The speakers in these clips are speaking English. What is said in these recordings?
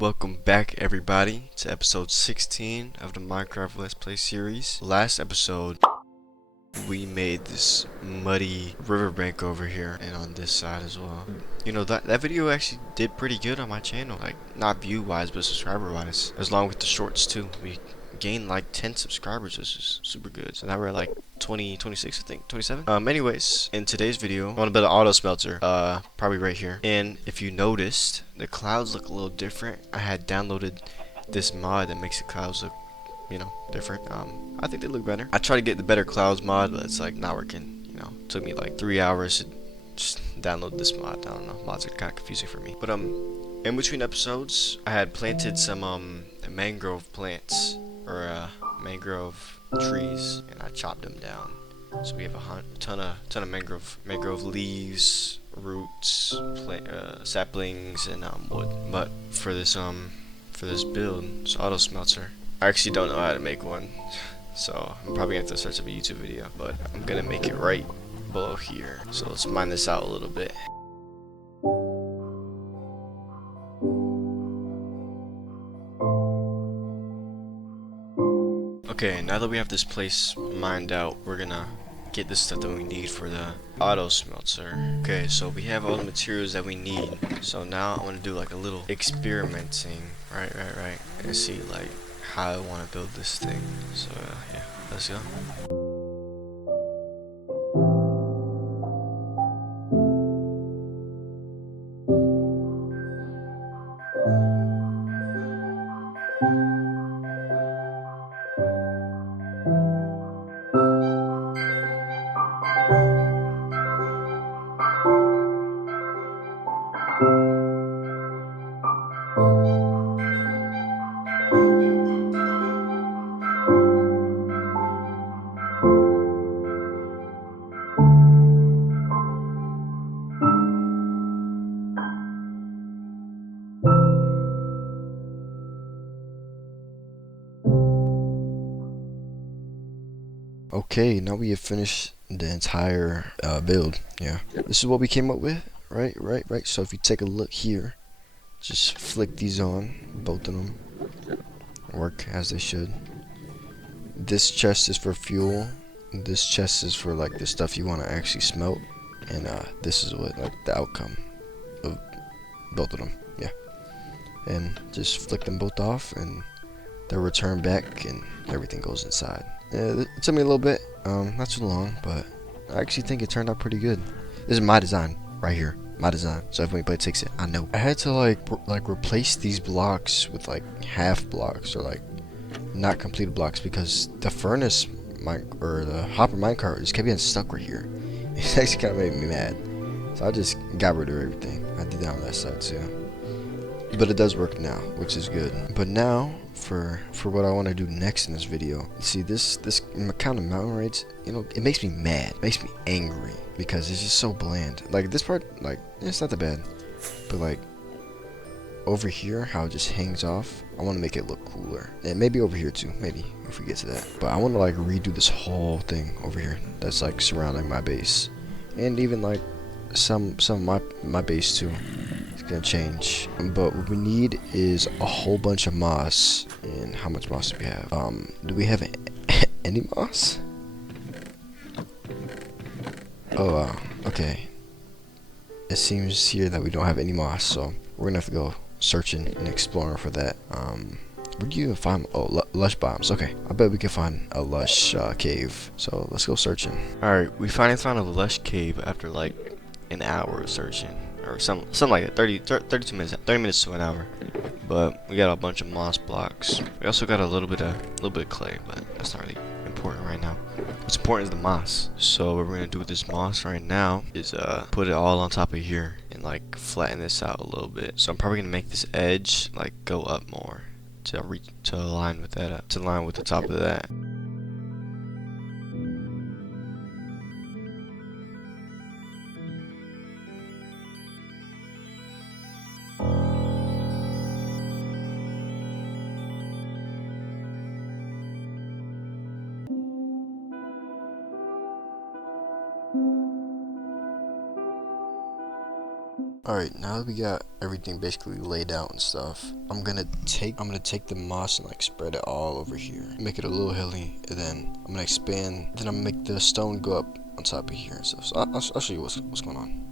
Welcome back everybody to episode 16 of the Minecraft Let's Play series. Last episode we made this muddy riverbank over here and on this side as well. You know, that video actually did pretty good on my channel, like not view wise but subscriber wise, as long with the shorts too. We gained like 10 subscribers, which is super good. So now we're at like 26, I think, 27. Anyways, in today's video, I want to build an auto smelter, probably right here. And if you noticed, the clouds look a little different. I had downloaded this mod that makes the clouds look, you know, different. I think they look better. I tried to get the better clouds mod, but it's like not working. You know, it took me like 3 hours to just download this mod. I don't know, mods are kind of confusing for me. But in between episodes, I had planted some mangrove plants or mangrove trees, and I chopped them down. So we have a ton of mangrove leaves, roots, saplings, and wood. But for this build, this auto smelter, I actually don't know how to make one. So I'm probably gonna have to search up a YouTube video, but I'm gonna make it right below here. So let's mine this out a little bit. Okay, now that we have this place mined out, we're gonna get the stuff that we need for the auto smelter. Okay, so we have all the materials that we need. So now I want to do like a little experimenting, right, and see like how I want to build this thing. So yeah, let's go. Okay, now we have finished the entire build. Yeah, this is what we came up with. Right. So if you take a look here, just flick these on, both of them work as they should. This chest is for fuel. This chest is for like the stuff you want to actually smelt, and this is what like the outcome of both of them. Yeah, and just flick them both off, and they'll return back, and everything goes inside. It took me a little bit, not too long, but I actually think it turned out pretty good. This is my design right here, my design. So if anybody takes it, I know. I had to like replace these blocks with like half blocks or like not completed blocks because the furnace or the hopper minecart just kept getting stuck right here. It actually kind of made me mad. So I just got rid of everything. I did that on that side too. But it does work now, which is good. But now for what I want to do next in this video. See, this kind of mountain raids, you know, it makes me mad, it makes me angry because it's just so bland. Like this part, like it's not that bad, but like over here, how it just hangs off, I want to make it look cooler. And maybe over here too, maybe if we get to that. But I want to like redo this whole thing over here that's like surrounding my base, and even like some of my base too. Gonna change, but what we need is a whole bunch of moss. And how much moss do we have? Do we have any moss? Oh, okay. It seems here that we don't have any moss, so we're gonna have to go searching and exploring for that. Where do you even find? Oh, lush bombs. Okay, I bet we can find a lush cave. So let's go searching. All right, we finally found a lush cave after like an hour of searching. Or something like that, 32 minutes, 30 minutes to an hour. But we got a bunch of moss blocks. We also got a little bit of clay, but that's not really important right now. What's important is the moss. So what we're gonna do with this moss right now is put it all on top of here and like flatten this out a little bit. So I'm probably gonna make this edge like go up more to align with that, to align with the top of that. Alright, now that we got everything basically laid out and stuff, I'm gonna take the moss and like spread it all over here. Make it a little hilly, and then I'm gonna expand, then I'm gonna make the stone go up on top of here and stuff. So I'll show you what's going on.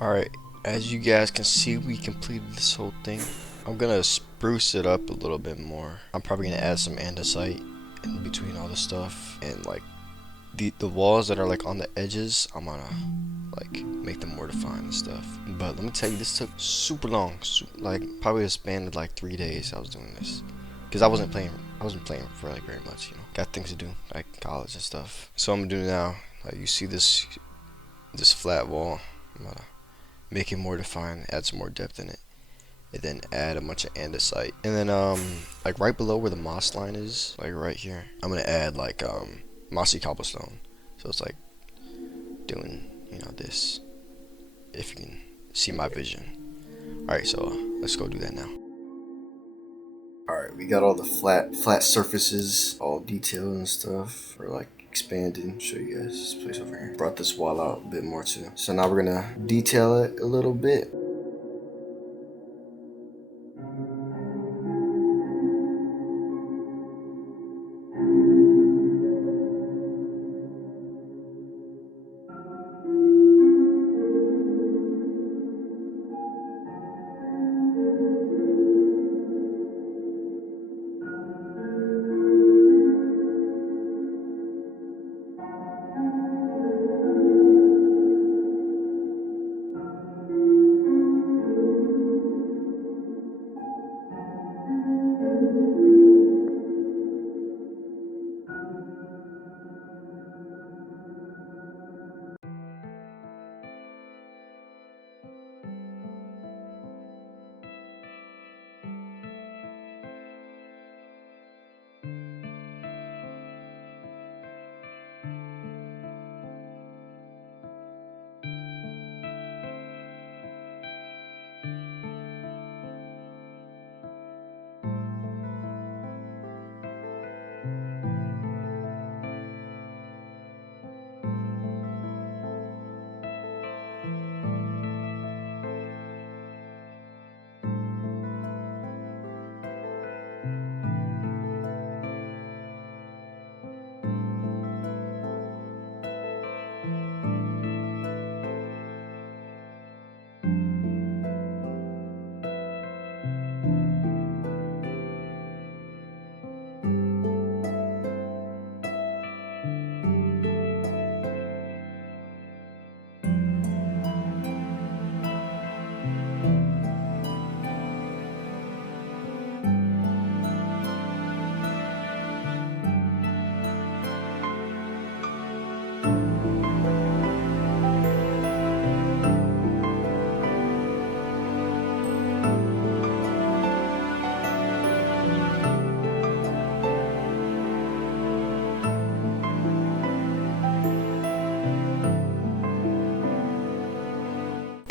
Alright, as you guys can see, we completed this whole thing. I'm gonna spruce it up a little bit more. I'm probably gonna add some andesite in between all the stuff, and like the walls that are like on the edges, I'm gonna like make them more defined and stuff. But let me tell you, this took super long, like probably a span of like 3 days. I was doing this because I wasn't playing for like very much, you know. Got things to do, like college and stuff. So I'm gonna do now. Like you see this flat wall. I'm gonna make it more defined, add some more depth in it, and then add a bunch of andesite. And then like right below where the moss line is, like right here, I'm gonna add like mossy cobblestone. So it's like doing, you know, this, if you can see my vision. Alright, so let's go do that now. Alright, we got all the flat surfaces all detailed and stuff, or like expanded. Show you guys this place over here. Brought this wall out a bit more too. So now we're gonna detail it a little bit.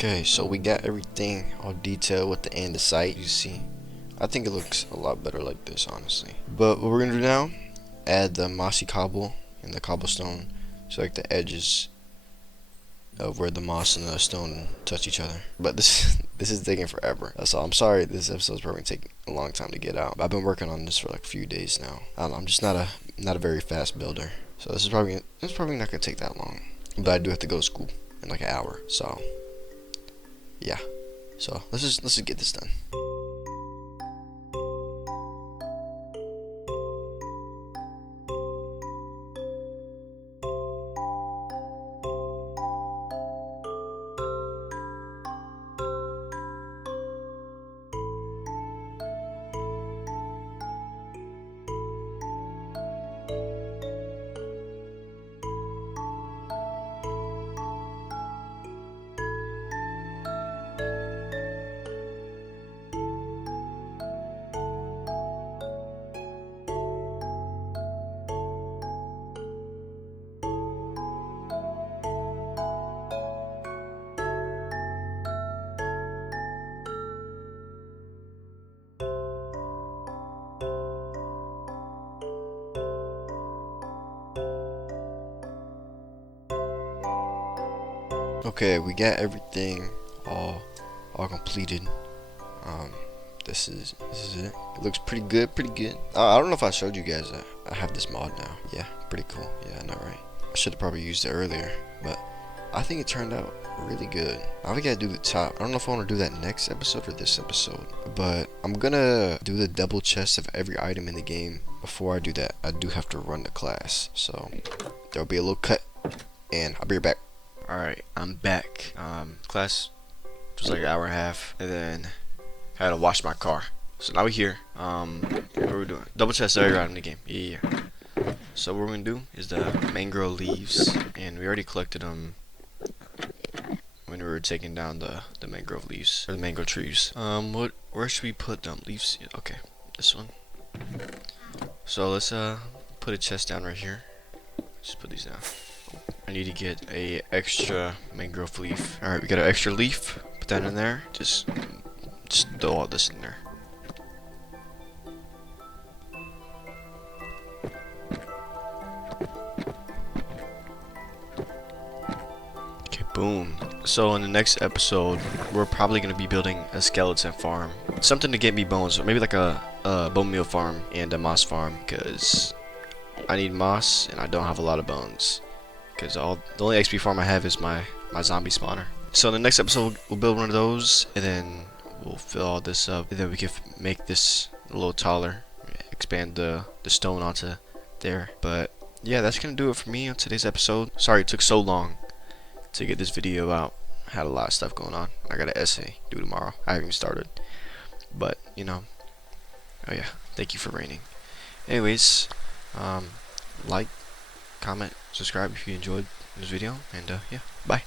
Okay, so we got everything all detailed with the andesite. You see, I think it looks a lot better like this, honestly. But what we're gonna do now, add the mossy cobble and the cobblestone, so like the edges of where the moss and the stone touch each other. But this is taking forever. So I'm sorry this episode's probably gonna take a long time to get out. I've been working on this for like a few days now. I don't know, I'm just not a very fast builder. So this is probably not gonna take that long. But I do have to go to school in like an hour. So yeah. So let's just get this done. Okay, we got everything all completed. This is it. It looks pretty good, I don't know if I showed you guys that I have this mod now. Yeah, pretty cool. Yeah, I know, right? I should have probably used it earlier, but I think it turned out really good. Now we gotta do the top. I don't know if I want to do that next episode or this episode, but I'm gonna do the double chest of every item in the game. Before I do that, I do have to run the class, so there'll be a little cut, and I'll be right back. Alright, I'm back. Class was like an hour and a half, and then I had to wash my car. So now we're here. What are we doing? Double chest every item in the game. Yeah. So what we're gonna do is the mangrove leaves, and we already collected them when we were taking down the mangrove leaves, or the mango trees. Where should we put them? Leaves? Okay, this one. So let's put a chest down right here. Just put these down. I need to get a extra mangrove leaf. Alright, we got an extra leaf. Put that in there. Just throw all this in there. Okay, boom. So in the next episode, we're probably going to be building a skeleton farm. Something to get me bones, or maybe like a bone meal farm and a moss farm, because I need moss and I don't have a lot of bones. Because the only XP farm I have is my zombie spawner. So in the next episode, we'll build one of those, and then we'll fill all this up, and then we can make this a little taller, expand the stone onto there. But yeah, that's gonna do it for me on today's episode. Sorry it took so long to get this video out. I had a lot of stuff going on. I got an essay due tomorrow. I haven't even started, but you know. Oh yeah, thank you for raining. Anyways, like, comment, subscribe if you enjoyed this video, and yeah, bye.